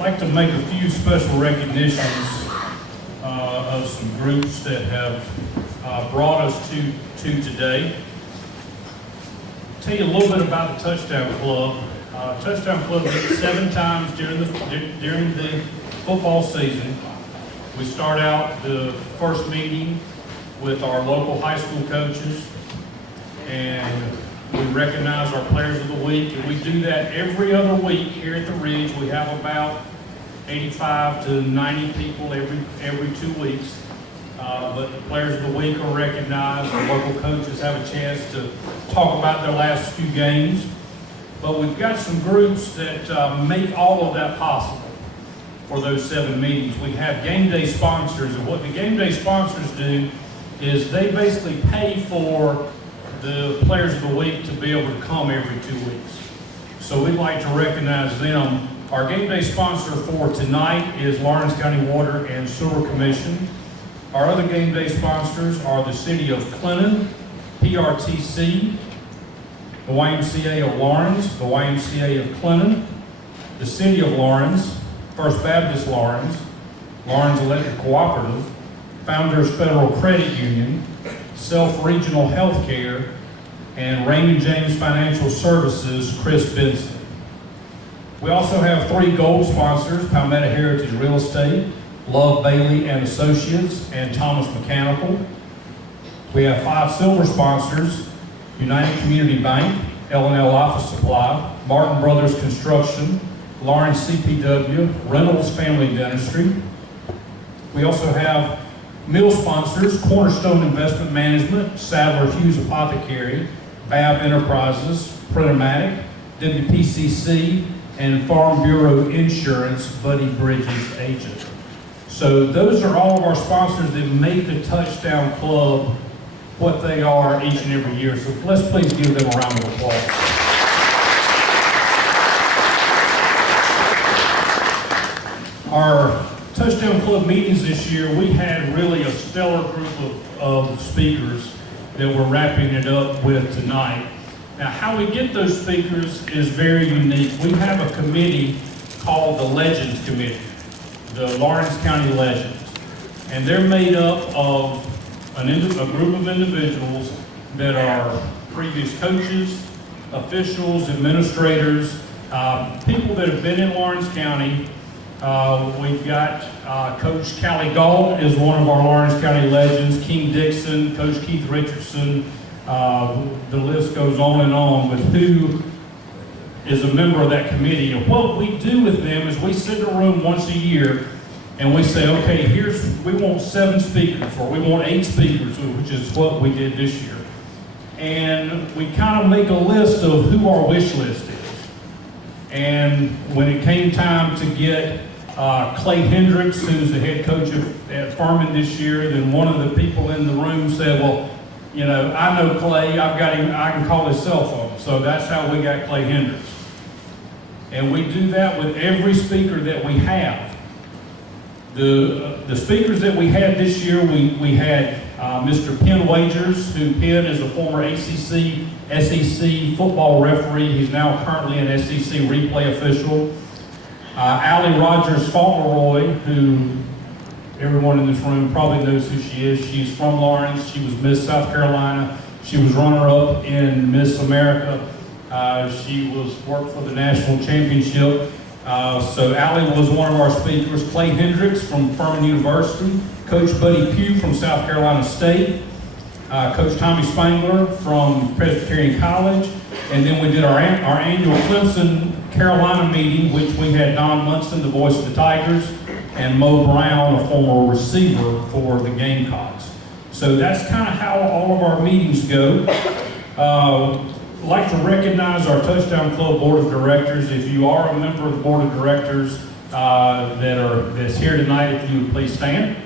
I'd like to make a few special recognitions of some groups that have brought us to today. Tell you a little bit about the Touchdown Club. Touchdown Club meets 7 times during the football season. We start out the first meeting with our local high school coaches, and we recognize our players of the week, and we do that every other week here at the Ridge. We have about 85 to 90 people every 2 weeks. But the players of the week are recognized. The local coaches have a chance to talk about their last few games. But we've got some groups that make all of that possible for those 7 meetings. We have game day sponsors, and what the game day sponsors do is they basically pay for the players of the week to be able to come every 2 weeks. So we'd like to recognize them. Our game day sponsor for tonight is Lawrence County Water and Sewer Commission. Our other game day sponsors are the City of Clinton, PRTC, the YMCA of Lawrence, the YMCA of Clinton, the City of Lawrence, First Baptist Lawrence, Lawrence Electric Cooperative, Founders Federal Credit Union, Self Regional Healthcare, and Raymond James Financial Services, Chris Benson. We also have 3 gold sponsors: Palmetto Heritage Real Estate, Love Bailey and Associates, and Thomas Mechanical. We have 5 silver sponsors: United Community Bank, L&L Office Supply, Martin Brothers Construction, Lawrence CPW, Reynolds Family Dentistry. We also have meal sponsors: Cornerstone Investment Management, Sadler Hughes Apothecary, Bab Enterprises, Printomatic, WPCC, and Farm Bureau Insurance, Buddy Bridges Agent. So those are all of our sponsors that make the Touchdown Club what they are each and every year. So let's please give them a round of applause. Our Touchdown Club meetings this year, we had really a stellar group of speakers that we're wrapping it up with tonight. Now, how we get those speakers is very unique. We have a committee called the Legends Committee, the Lawrence County Legends. And they're made up of a group of individuals that are previous coaches, officials, administrators, people that have been in Lawrence County. We've got Coach Callie Galt is one of our Lawrence County legends, King Dixon, Coach Keith Richardson. The list goes on with who is a member of that committee. And what we do with them is we sit in a room once a year and we say, okay, we want 7 speakers, or we want 8 speakers, which is what we did this year. And we kind of make a list of who our wish list is. And when it came time to get Clay Hendricks, who's the head coach at Furman this year, then one of the people in the room said, well, you know, I know Clay, I've got him, I can call his cell phone. So that's how we got Clay Hendricks. And we do that with every speaker that we have. The speakers that we had this year, we had Mr. Penn Wagers, who Penn is a former ACC, SEC football referee. He's now currently an SEC replay official. Allie Rogers Fauntleroy, who everyone in this room probably knows who she is. She's from Lawrence. She was Miss South Carolina. She was runner-up in Miss America. She worked for the national championship. So Allie was one of our speakers. Clay Hendricks from Furman University. Coach Buddy Pugh from South Carolina State. Coach Tommy Spangler from Presbyterian College. And then we did our annual Clemson Carolina meeting, which we had Don Munson, the voice of the Tigers, and Mo Brown, a former receiver for the Gamecocks. So that's kind of how all of our meetings go. I'd like to recognize our Touchdown Club Board of Directors. If you are a member of the Board of Directors that's here tonight, if you would please stand.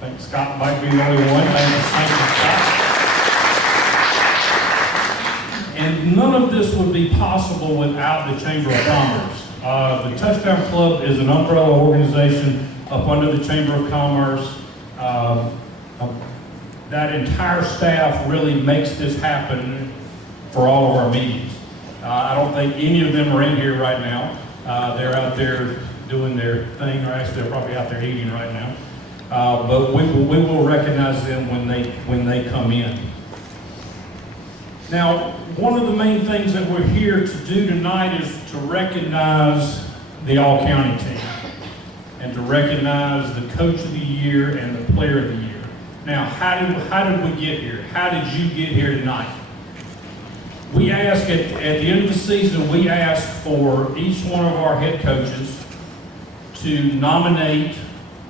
I think Scott might be the only one. Thank you, Scott. And none of this would be possible without the Chamber of Commerce. The Touchdown Club is an umbrella organization up under the Chamber of Commerce. That entire staff really makes this happen for all of our meetings. I don't think any of them are in here right now, They're out there doing their thing, or actually they're probably out there eating right now. But we will recognize them when they come in. Now, one of the main things that we're here to do tonight is to recognize the all-county team and to recognize the coach of the year and the player of the year. Now, how did we get here? How did you get here tonight? We ask at the end of the season, we ask for each one of our head coaches to nominate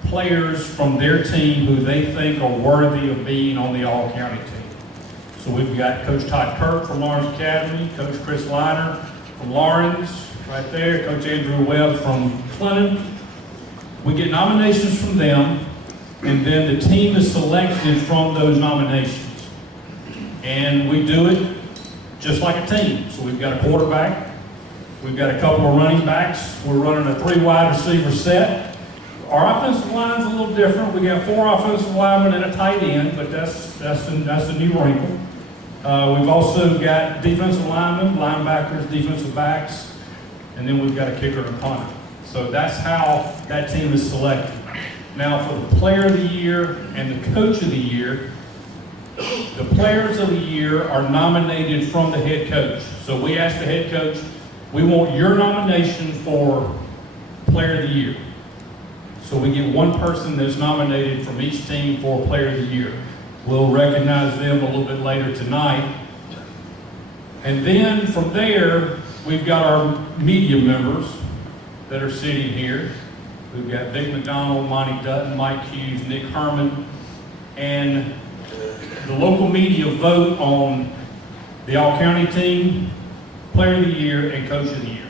players from their team who they think are worthy of being on the all-county team. So we've got Coach Todd Kirk from Lawrence Academy, Coach Chris Liner from Lawrence, right there, Coach Andrew Webb from Clinton. We get nominations from them, and then the team is selected from those nominations. And we do it just like a team. So we've got a quarterback, we've got a couple of running backs, we're running a 3 wide receiver set. Our offensive line's a little different. We got 4 offensive linemen and a tight end, but that's the new wrinkle. We've also got defensive linemen, linebackers, defensive backs, and then we've got a kicker and a punter. So that's how that team is selected. Now for the player of the year and the coach of the year, the players of the year are nominated from the head coach. So we ask the head coach, we want your nomination for player of the year. So we get one person that's nominated from each team for player of the year. We'll recognize them a little bit later tonight. And then from there, we've got our media members that are sitting here. We've got Vic McDonald, Monty Dutton, Mike Hughes, Nick Herman, and the local media vote on the all-county team, player of the year, and coach of the year.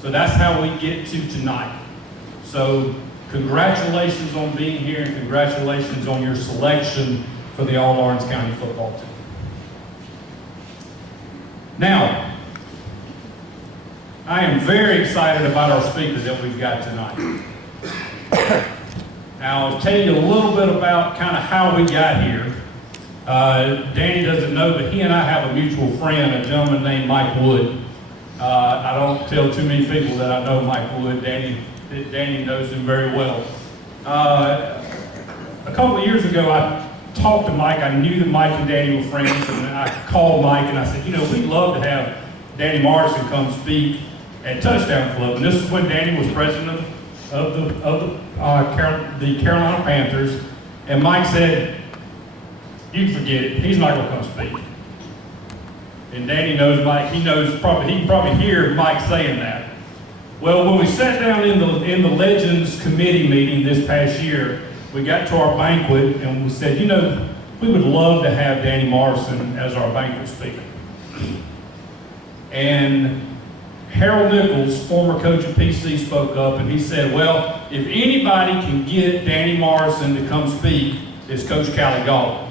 So that's how we get to tonight. So congratulations on being here, and congratulations on your selection for the All-Lawrence County football team. Now, I am very excited about our speaker that we've got tonight. Now, I'll tell you a little bit about kind of how we got here. Danny doesn't know, but he and I have a mutual friend, a gentleman named Mike Wood. I don't tell too many people that I know Mike Wood. Danny knows him very well. A couple of years ago, I talked to Mike. I knew that Mike and Danny were friends, and I called Mike and I said, you know, we'd love to have Danny Morrison come speak at Touchdown Club. And this is when Danny was president of the Carolina Panthers. And Mike said, you can forget it. He's not going to come speak. And Danny knows Mike. He can probably hear Mike saying that. Well, when we sat down in the Legends Committee meeting this past year, we got to our banquet and we said, you know, we would love to have Danny Morrison as our banquet speaker. And Harold Nichols, former coach of PC, spoke up and he said, well, if anybody can get Danny Morrison to come speak, it's Coach Callie Galt.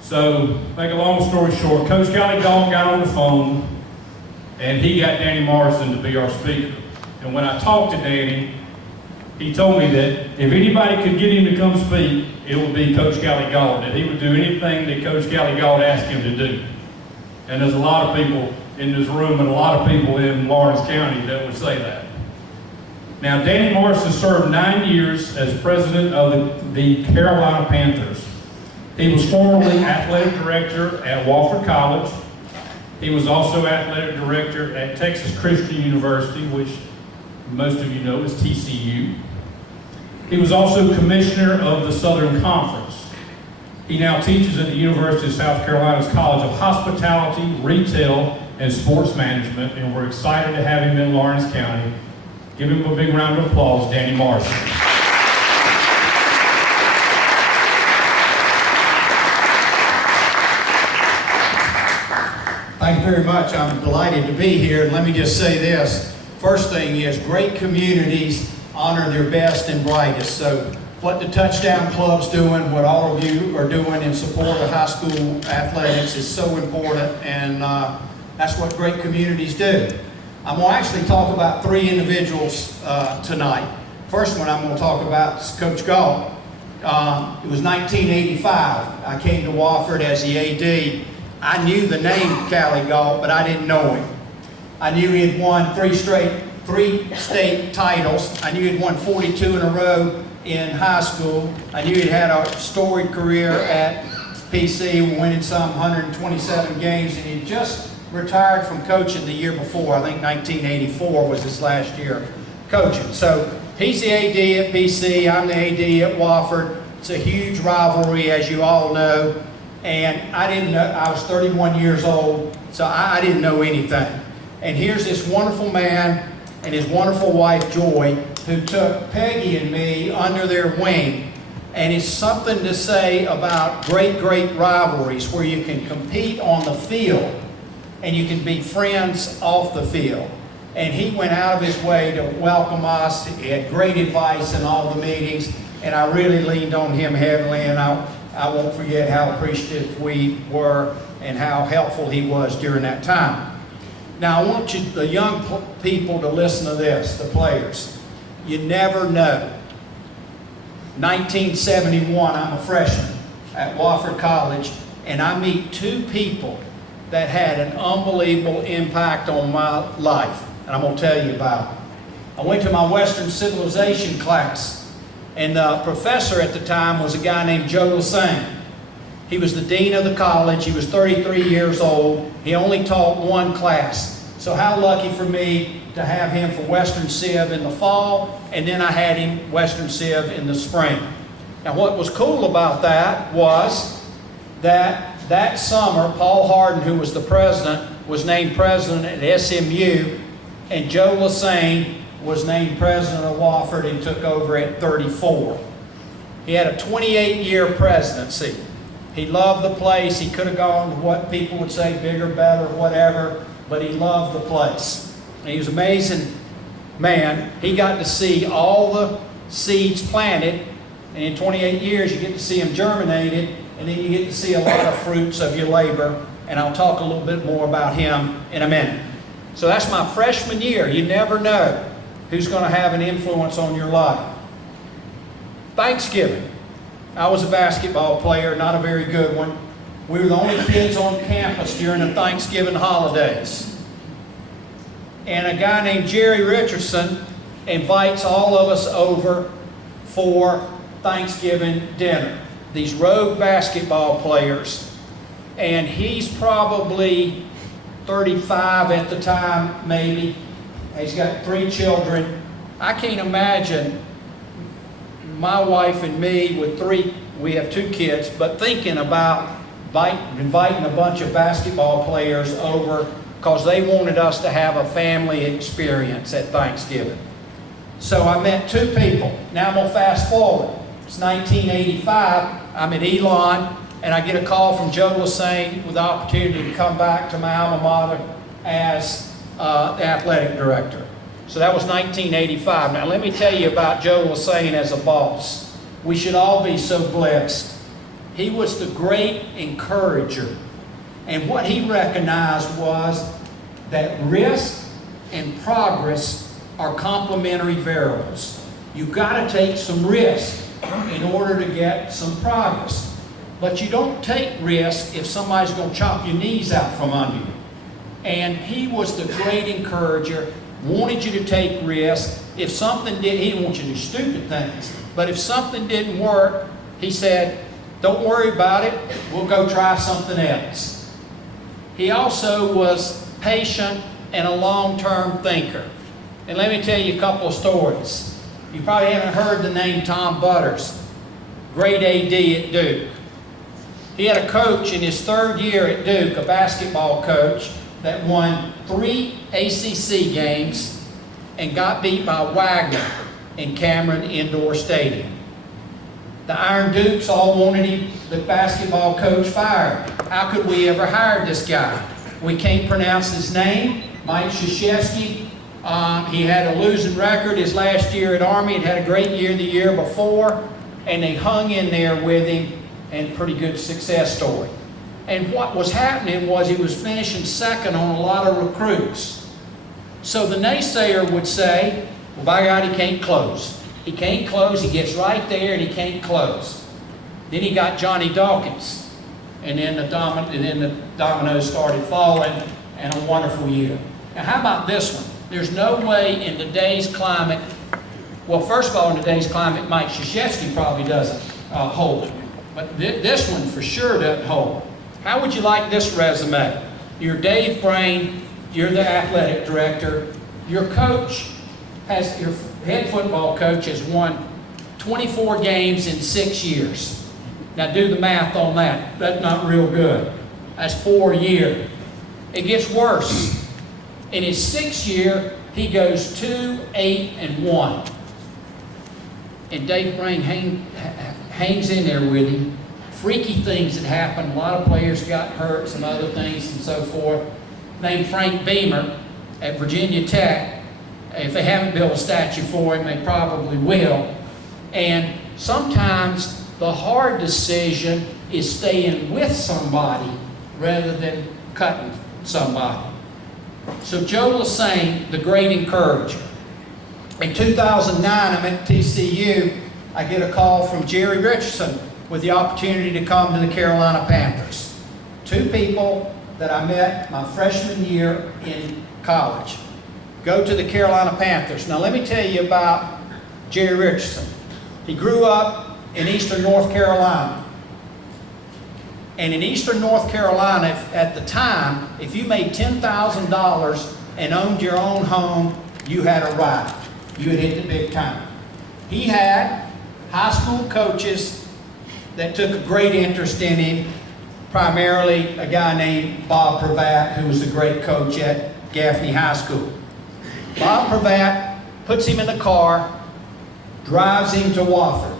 So, make a long story short, Coach Callie Galt got on the phone and he got Danny Morrison to be our speaker. And when I talked to Danny, he told me that if anybody could get him to come speak, it would be Coach Callie Galt, that he would do anything that Coach Callie Galt asked him to do. And there's a lot of people in this room and a lot of people in Lawrence County that would say that. Now, Danny Morrison served 9 years as president of the Carolina Panthers. He was formerly athletic director at Wofford College. He was also athletic director at Texas Christian University, which most of you know is TCU. He was also commissioner of the Southern Conference. He now teaches at the University of South Carolina's College of Hospitality, Retail, and Sports Management, and we're excited to have him in Lawrence County. Give him a big round of applause, Danny Morrison. Thank you very much. I'm delighted to be here. And let me just say this. First thing is, great communities honor their best and brightest. So what the Touchdown Club's doing, what all of you are doing in support of high school athletics is so important, and that's what great communities do. I'm going to actually talk about 3 individuals tonight. First one I'm going to talk about is Coach Galt. It was 1985. I came to Wofford as the AD. I knew the name Callie Galt, but I didn't know him. I knew he had won three state titles. I knew he'd won 42 in a row in high school. I knew he'd had a storied career at PC, winning some 127 games, and he just retired from coaching the year before. I think 1984 was his last year coaching. So he's the AD at PC, I'm the AD at Wofford. It's a huge rivalry, as you all know, and I didn't know, I was 31 years old, so I didn't know anything. And here's this wonderful man and his wonderful wife, Joy, who took Peggy and me under their wing. And it's something to say about great rivalries where you can compete on the field and you can be friends off the field. And he went out of his way to welcome us. He had great advice in all the meetings, and I really leaned on him heavily, and I won't forget how appreciative we were and how helpful he was during that time. Now I want you, the young people, to listen to this, the players. You never know. 1971, I'm a freshman at Wofford College, and I meet two people that had an unbelievable impact on my life, and I'm going to tell you about it. I went to my Western Civilization class, and the professor at the time was a guy named Joe Lassane. He was the dean of the college. He was 33 years old. He only taught one class. So how lucky for me to have him for Western Civ in the fall, and then I had him Western Civ in the spring. Now what was cool about that was that summer, Paul Harden, who was the president, was named president at SMU, and Joe Lassane was named president of Wofford and took over at 34. He had a 28-year presidency. He loved the place. He could have gone to what people would say, bigger, better, whatever, but he loved the place. And he was an amazing man. He got to see all the seeds planted, and in 28 years you get to see them germinated, and then you get to see a lot of fruits of your labor, and I'll talk a little bit more about him in a minute. So that's my freshman year. You never know who's going to have an influence on your life. Thanksgiving. I was a basketball player, not a very good one. We were the only kids on campus during the Thanksgiving holidays. And a guy named Jerry Richardson invites all of us over for Thanksgiving dinner. These rogue basketball players. And he's probably 35 at the time, maybe. He's got 3 children. I can't imagine my wife and me with 3, we have 2 kids, but thinking about inviting a bunch of basketball players over because they wanted us to have a family experience at Thanksgiving. So I met 2 people. Now I'm going to fast forward. It's 1985. I'm at Elon, and I get a call from Joe Lassane with the opportunity to come back to my alma mater as the athletic director. So that was 1985. Now let me tell you about Joe Lassane as a boss. We should all be so blessed. He was the great encourager. And what he recognized was that risk and progress are complementary variables. You've got to take some risk in order to get some progress. But you don't take risk if somebody's going to chop your knees out from under you. And he was the great encourager, wanted you to take risks. If something did, he didn't want you to do stupid things. But if something didn't work, he said, don't worry about it, we'll go try something else. He also was patient and a long-term thinker. And let me tell you a couple of stories. You probably haven't heard the name Tom Butters, great AD at Duke. He had a coach in his 3rd year at Duke, a basketball coach, that won 3 ACC games and got beat by Wagner in Cameron Indoor Stadium. The Iron Dukes all wanted him, the basketball coach, fired. How could we ever hire this guy? We can't pronounce his name. Mike Krzyzewski. He had a losing record his last year at Army. He'd had a great year the year before, and they hung in there with him, and pretty good success story. And what was happening was he was finishing second on a lot of recruits. So the naysayer would say, well, by God, he can't close. He can't close, he gets right there and he can't close. Then he got Johnny Dawkins, and then the dominoes started falling, and a wonderful year. Now, how about this one? There's no way in today's climate, well, first of all, in today's climate, Mike Krzyzewski probably doesn't hold it. But this one for sure doesn't hold. How would you like this resume? You're Dave Brain, you're the athletic director. Your coach has, your head football coach has won 24 games in 6 years. Now do the math on that. That's not real good. That's 4 a year. It gets worse. In his 6th year, he goes 2-8-1. And Dave Brain hangs in there with him. Freaky things that happened. A lot of players got hurt, some other things and so forth. Named Frank Beamer at Virginia Tech. If they haven't built a statue for him, they probably will. And sometimes the hard decision is staying with somebody rather than cutting somebody. So Joe Lassane, the great encourager. In 2009, I'm at TCU. I get a call from Jerry Richardson with the opportunity to come to the Carolina Panthers. 2 people that I met my freshman year in college go to the Carolina Panthers. Now let me tell you about Jerry Richardson. He grew up in eastern North Carolina. And in eastern North Carolina, at the time, if you made $10,000 and owned your own home, you had arrived. You had hit the big time. He had high school coaches that took a great interest in him, primarily a guy named Bob Pravat, who was a great coach at Gaffney High School. Bob Pravat puts him in the car, drives him to Wofford.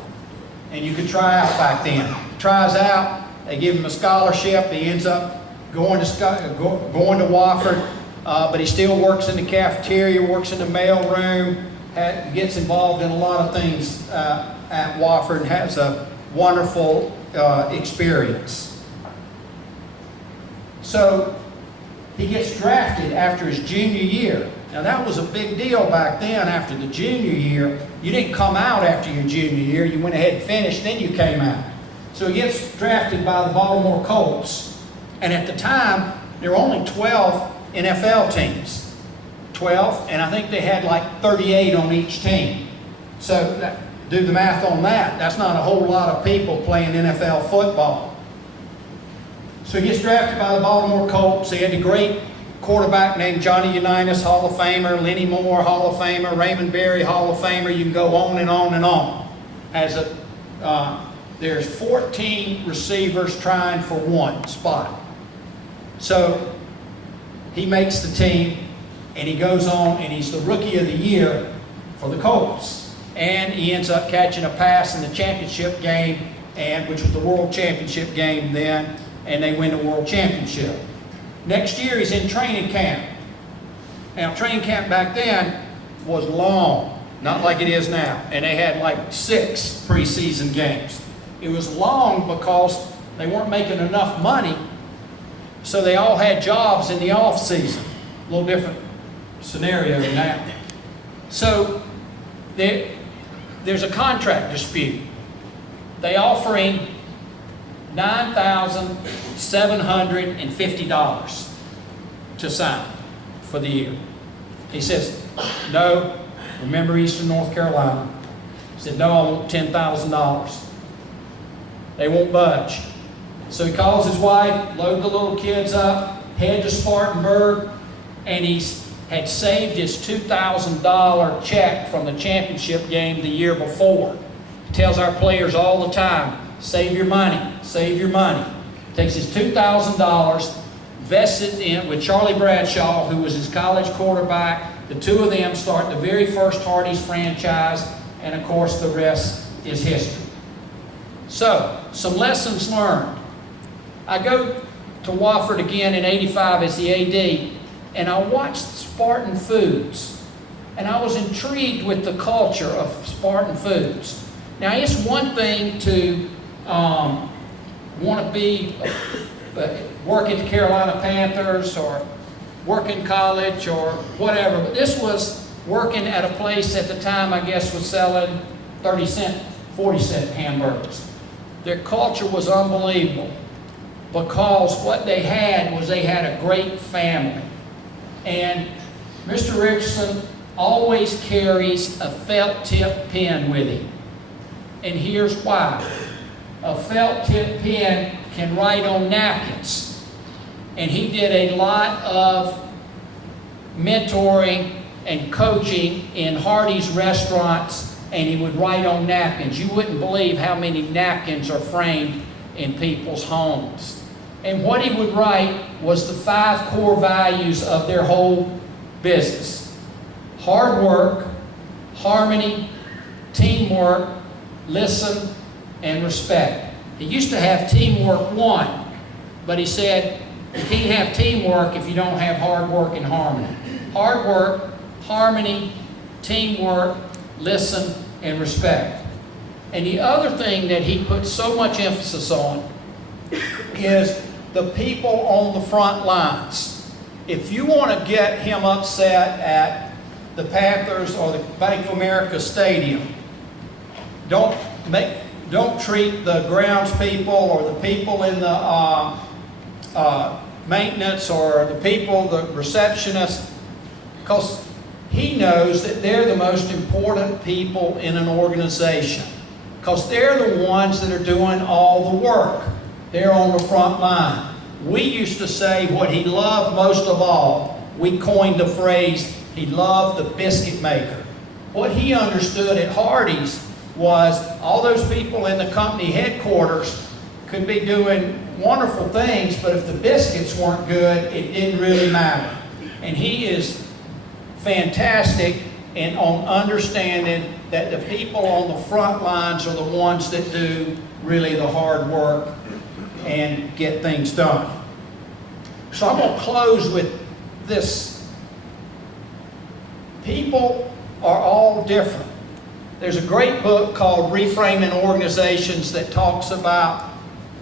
And you could try out back then. Tries out. They give him a scholarship. He ends up going to Wofford, but he still works in the cafeteria, works in the mail room, gets involved in a lot of things at Wofford, and has a wonderful experience. So he gets drafted after his junior year. Now that was a big deal back then. After the junior year, you didn't come out after your junior year. You went ahead and finished, then you came out. So he gets drafted by the Baltimore Colts. And at the time, there were only 12 NFL teams. 12, and I think they had like 38 on each team. So do the math on that. That's not a whole lot of people playing NFL football. So he gets drafted by the Baltimore Colts. He had a great quarterback named Johnny Unitas, Hall of Famer, Lenny Moore, Hall of Famer, Raymond Berry, Hall of Famer. You can go on and on and on. There's 14 receivers trying for one spot. So he makes the team, and he goes on, and he's the Rookie of the Year for the Colts. And he ends up catching a pass in the championship game, which was the World Championship game then, and they win the World Championship. Next year, he's in training camp. Now, training camp back then was long, not like it is now, and they had like 6 preseason games. It was long because they weren't making enough money, so they all had jobs in the off season. A little different scenario now. So there's a contract dispute. They offer him $9,750 to sign for the year. He says, no, remember Eastern North Carolina. He said, no, I want $10,000. They won't budge. So he calls his wife, load the little kids up, head to Spartanburg, and he's had saved his $2,000 check from the championship game the year before. He tells our players all the time, save your money, save your money. Takes his $2,000, vests it in with Charlie Bradshaw, who was his college quarterback. The two of them start the very first Hardee's franchise, and of course the rest is history. So, some lessons learned. I go to Wofford again in '85 as the AD, and I watched Spartan Foods, and I was intrigued with the culture of Spartan Foods. Now, it's one thing to want to work at the Carolina Panthers or work in college or whatever, but this was working at a place at the time, I guess, was selling 30-cent, 40-cent hamburgers. Their culture was unbelievable because what they had was they had a great family. And Mr. Richardson always carries a felt tip pen with him. And here's why. A felt tip pen can write on napkins. And he did a lot of mentoring and coaching in Hardee's restaurants, and he would write on napkins. You wouldn't believe how many napkins are framed in people's homes. And what he would write was the 5 core values of their whole business: hard work, harmony, teamwork, listen, and respect. He used to have teamwork 1, but he said you can't have teamwork if you don't have hard work and harmony. Hard work, harmony, teamwork, listen, and respect. And the other thing that he put so much emphasis on is the people on the front lines. If you want to get him upset at the Panthers or the Bank of America Stadium, don't treat the grounds people or the people in the maintenance or the people, the receptionists, because he knows that they're the most important people in an organization, because they're the ones that are doing all the work. They're on the front line. We used to say what he loved most of all. We coined the phrase, he loved the biscuit maker. What he understood at Hardee's was all those people in the company headquarters could be doing wonderful things, but if the biscuits weren't good, it didn't really matter. And he is fantastic on understanding that the people on the front lines are the ones that do really the hard work and get things done. So I'm going to close with this. People are all different. There's a great book called Reframing Organizations that talks about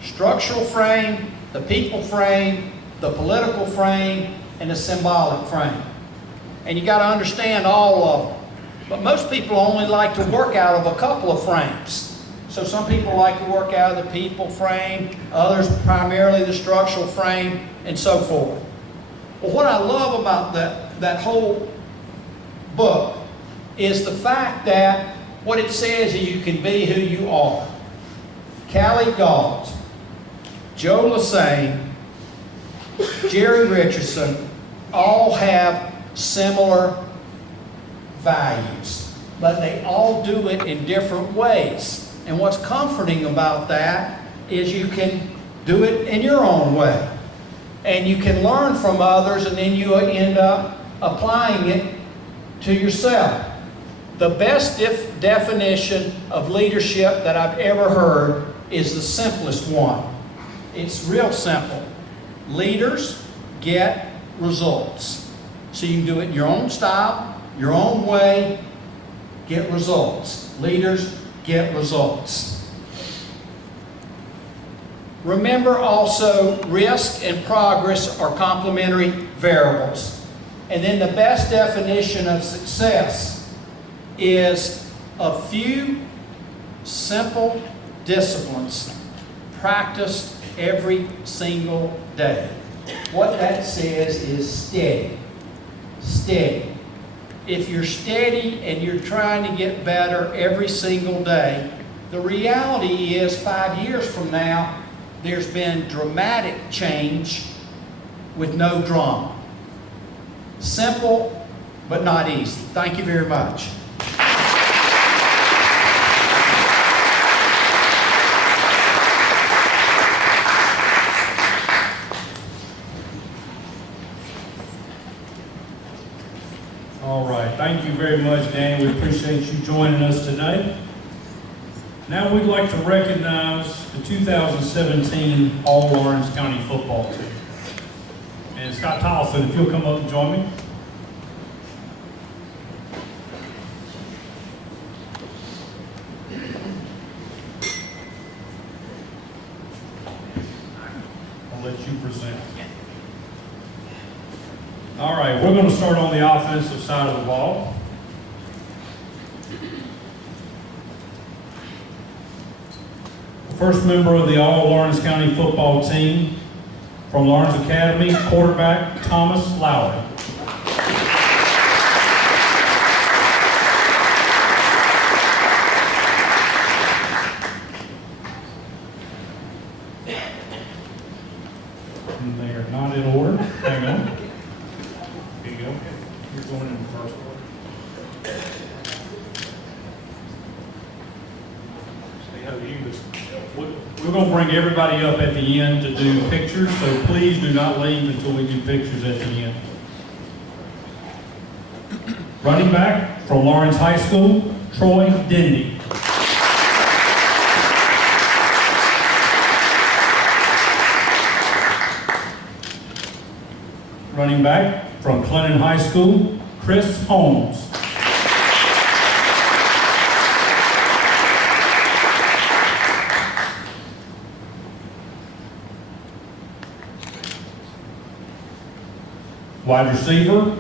structural frame, the people frame, the political frame, and the symbolic frame. And you got to understand all of them. But most people only like to work out of a couple of frames. So some people like to work out of the people frame, others primarily the structural frame, and so forth. Well, what I love about that whole book is the fact that what it says is you can be who you are. Callie Galt, Joe Lassane, Jerry Richardson all have similar values, but they all do it in different ways. And what's comforting about that is you can do it in your own way. And you can learn from others, and then you end up applying it to yourself. The best definition of leadership that I've ever heard is the simplest one. It's real simple. Leaders get results. So you can do it in your own style, your own way, get results. Leaders get results. Remember also, risk and progress are complementary variables. And then the best definition of success is a few simple disciplines practiced every single day. What that says is steady. Steady. If you're steady and you're trying to get better every single day, the reality is 5 years from now, there's been dramatic change with no drama. Simple, but not easy. Thank you very much. All right, thank you very much, Dan. We appreciate you joining us today. Now we'd like to recognize the 2017 All-Lawrence County football team. And Scott Tolson, if you'll come up and join me. I'll let you present. All right, we're going to start on the offensive side of the ball. The first member of the All-Lawrence County football team from Lawrence Academy, quarterback Thomas Lowry. And they are not in order. Hang on. Here you go. You're going in first order. See how you just, we're going to bring everybody up at the end to do pictures, so please do not leave until we do pictures at the end. Running back from Lawrence High School, Troy Dendy. Running back from Clinton High School, Chris Holmes. Wide receiver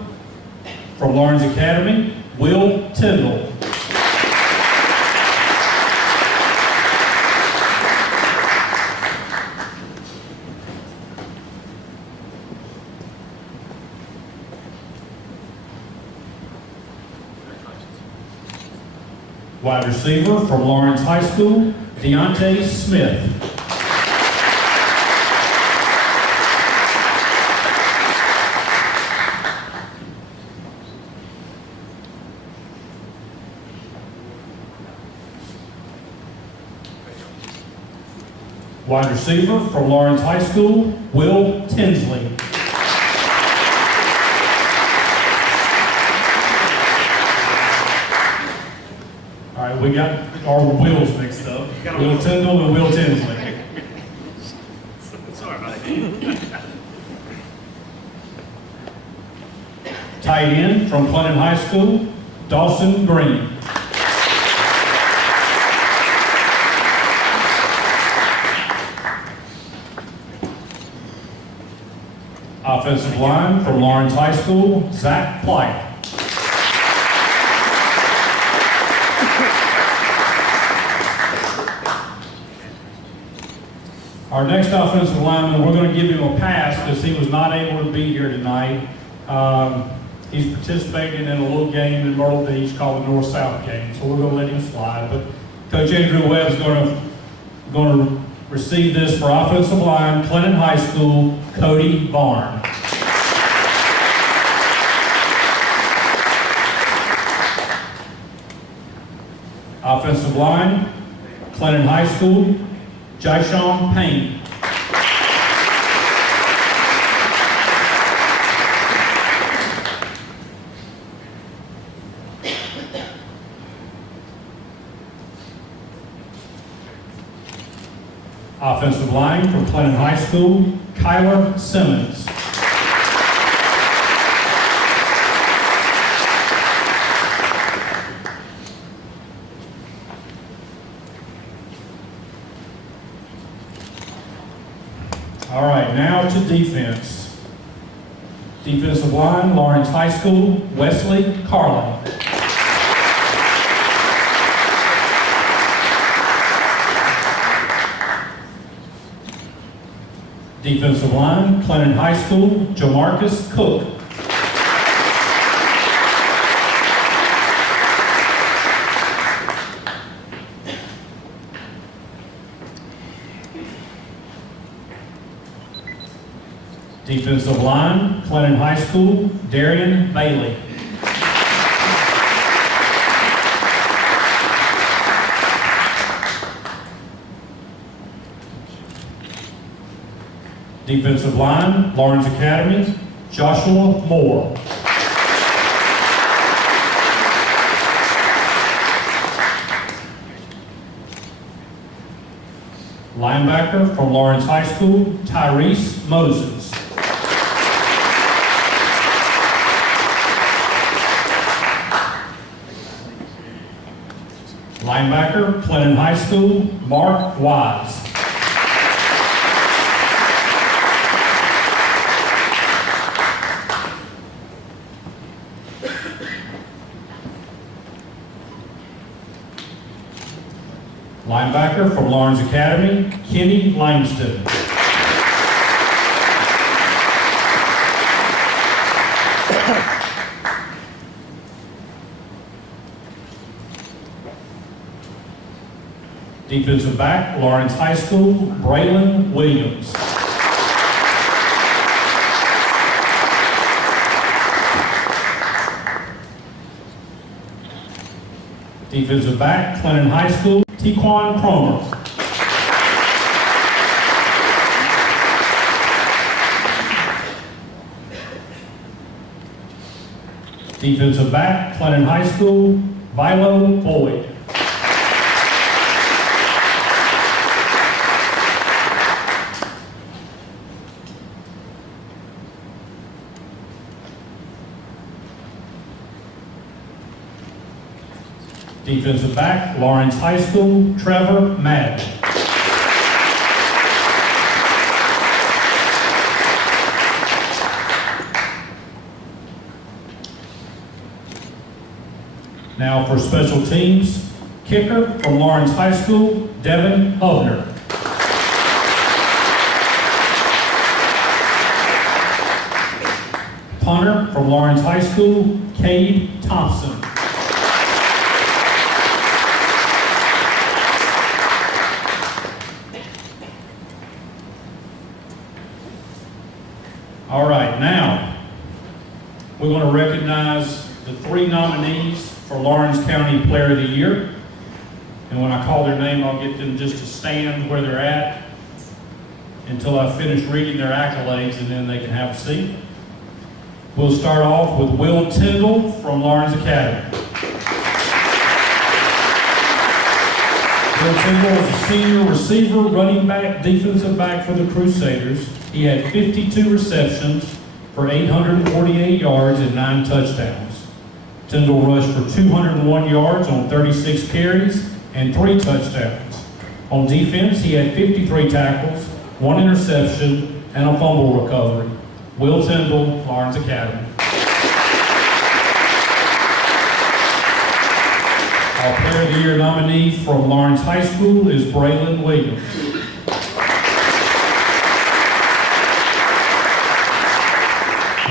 from Lawrence Academy, Will Tyndall. Wide receiver from Lawrence High School, Deontay Smith. Wide receiver from Lawrence High School, Will Tinsley. All right, we got our Wills mixed up. Will Tyndall and Will Tinsley. Tight end from Clinton High School, Dawson Green. Offensive line from Lawrence High School, Zach Plight. Our next offensive lineman, we're going to give him a pass because he was not able to be here tonight. He's participating in a little game in Myrtle Beach called the North-South game, so we're going to let him slide. But Coach Andrew Webb is going to receive this for offensive line, Clinton High School, Cody Barn. Offensive line, Clinton High School, Jyshawn Payne. Offensive line from Clinton High School, Kyler Simmons. All right, now to defense. Defensive line, Lawrence High School, Wesley Carlin. Defensive line, Clinton High School, Jamarcus Cook. Defensive line, Clinton High School, Darian Bailey. Defensive line, Lawrence Academy, Joshua Moore. Linebacker from Lawrence High School, Tyrese Moses. Linebacker, Clinton High School, Mark Wise. Linebacker from Lawrence Academy, Kenny Langston. Defensive back, Lawrence High School, Braylon Williams. Defensive back, Clinton High School, Tequan Cromer. Defensive back, Clinton High School, Vilo Boyd. Defensive back, Lawrence High School, Trevor Madden. Now for special teams, kicker from Lawrence High School, Devin Hovner. Punter from Lawrence High School, Cade Thompson. All right, now we're going to recognize the 3 nominees for Lawrence County Player of the Year. And when I call their name, I'll get them just to stand where they're at until I finish reading their accolades, and then they can have a seat. We'll start off with Will Tyndall from Lawrence Academy. Will Tyndall is a senior receiver, running back, defensive back for the Crusaders. He had 52 receptions for 848 yards and 9 touchdowns. Tyndall rushed for 201 yards on 36 carries and 3 touchdowns. On defense, he had 53 tackles, 1 interception, and a fumble recovery. Will Tyndall, Lawrence Academy. Our Player of the Year nominee from Lawrence High School is Braylon Williams.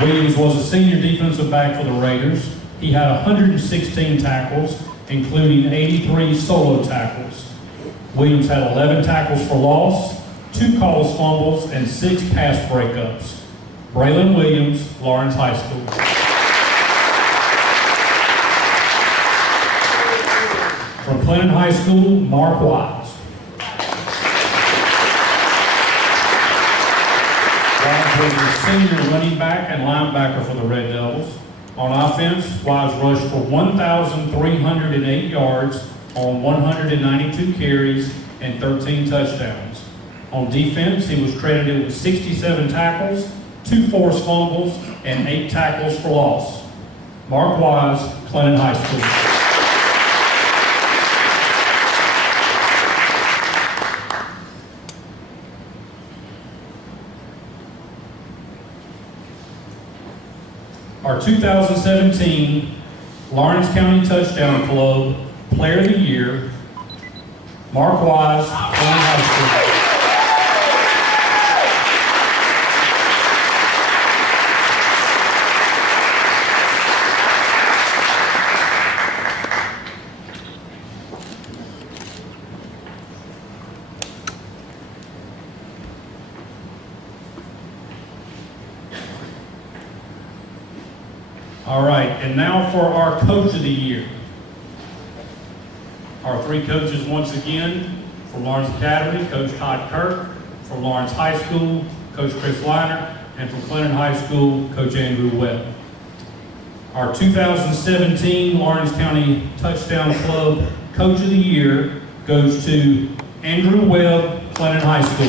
Williams was a senior defensive back for the Raiders. He had 116 tackles, including 83 solo tackles. Williams had 11 tackles for loss, 2 caused fumbles, and 6 pass breakups. Braylon Williams, Lawrence High School. From Clinton High School, Mark Wise. Wise was a senior running back and linebacker for the Red Devils. On offense, Wise rushed for 1,308 yards on 192 carries and 13 touchdowns. On defense, he was credited with 67 tackles, 2 forced fumbles, and 8 tackles for loss. Mark Wise, Clinton High School. Our 2017 Lawrence County Touchdown Club Player of the Year, Mark Wise, Clinton High School. All right, and now for our Coach of the Year. Our 3 coaches once again from Lawrence Academy, Coach Todd Kirk, from Lawrence High School, Coach Chris Weiner, and from Clinton High School, Coach Andrew Webb. Our 2017 Lawrence County Touchdown Club Coach of the Year goes to Andrew Webb, Clinton High School.